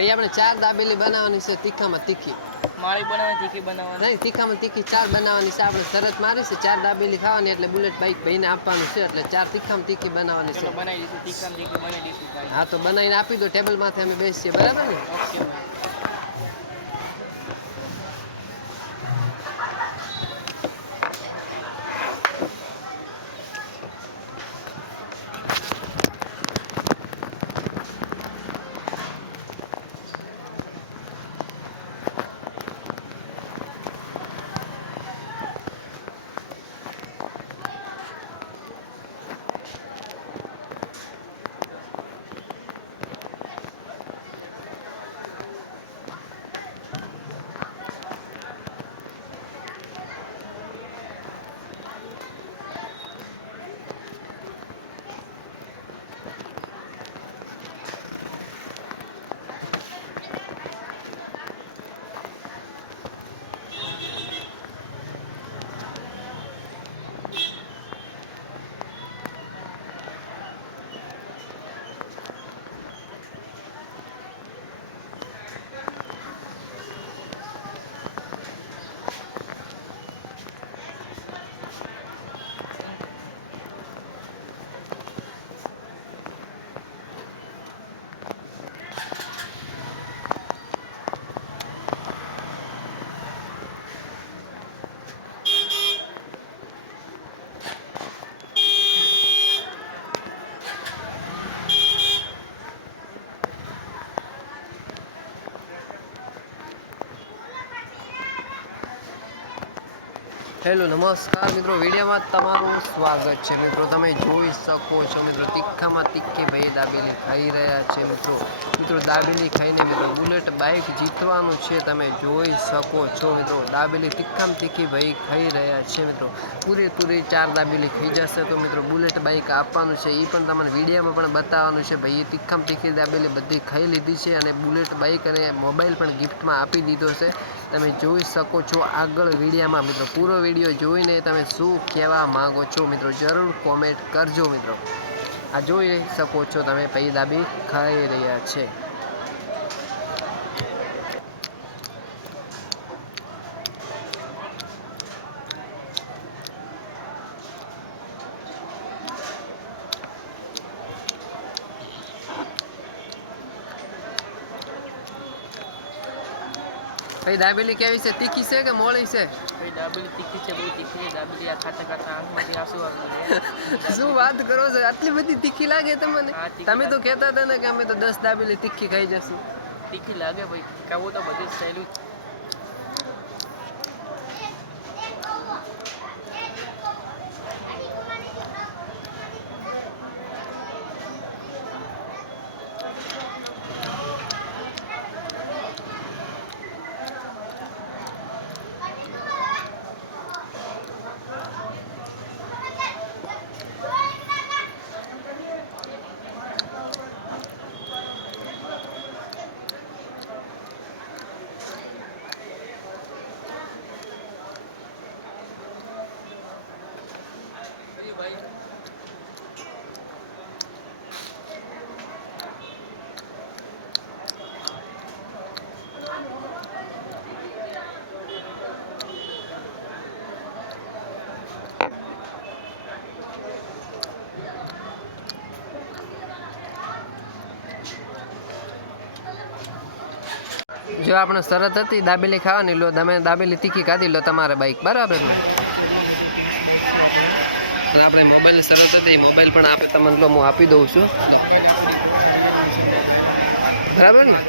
ભાઈ આપણે 4 દાબેલી બનાવવાની છે તીખામાં તીખી માળી બનાવવાની તીખી બનાવવાની નહીં તીખામાં તીખી 4 બનાવવાની છે આપણે શરત મારી છે 4 દાબેલી ખાવાની એટલે બુલેટ બાઈક ભાઈને આપવાનું છે એટલે 4 તીખામાં તીખી બનાવવાની છે બનાવી દઈશું તીખામાં તીખી બનાવી દઈશું હા તો બનાવીને આપી દો ટેબલ માથે અમે બેસીએ બરાબર ને ઓકે હેલો નમસ્કાર મિત્રો વિડીયોમાં તમારું સ્વાગત છે મિત્રો તમે જોઈ શકો છો મિત્રો તીખામાં તીખી ભાઈ દાબેલી ખાઈ રહ્યા છે મિત્રો દાબેલી ખાઈને મિત્રો બુલેટ બાઇક જીતવાનું છે તમે જોઈ શકો છો મિત્રો દાબેલી તીખામાં તીખી ભાઈ ખાઈ રહ્યા છે મિત્રો પૂરેપૂરી 4 દાબેલી ખાઈ જશે તો મિત્રો બુલેટ બાઇક આપવાનું છે એ પણ તમને વિડીયોમાં પણ બતાવવાનું છે ભાઈ તીખામાં તીખી દાબેલી બધી ખાઈ લીધી છે અને બુલેટ બાઇક અને મોબાઈલ પણ ગિફ્ટમાં આપી દીધો છે તમે જોઈ શકો છો આગળ વિડીયોમાં મિત્રો પૂરો વિડીયો જોઈને તમે શું કહેવા માંગો છો મિત્રો જરૂર કોમેન્ટ કરજો મિત્રો આ જોઈ શકો છો તમે ભાઈ દાબેલી ખાઈ રહ્યા છે ભાઈ દાબેલી કેવી છે તીખી છે કે મોળી છે ભાઈ દાબેલી તીખી છે બહુ તીખી છે દાબેલી આ ખાતા ખાતા આંખમાંથી આંસુ આવે શું વાત કરો છો આટલી બધી તીખી લાગે તમને તમે તો કહેતા હતા ને કે અમે તો 10 દાબેલી તીખી ખાઈ જશું તીખી લાગે ભાઈ ખાવું તો બધી સહેલું જો આપણે શરત હતી દાબેલી ખાવાની લો તમે દાબેલી તીખી ખાધી લો તમારે બાઈક બરાબર ને આપણે મોબાઈલ શરત હતી મોબાઈલ પણ આપે તમને લો હું આપી દઉં છું બરાબર ને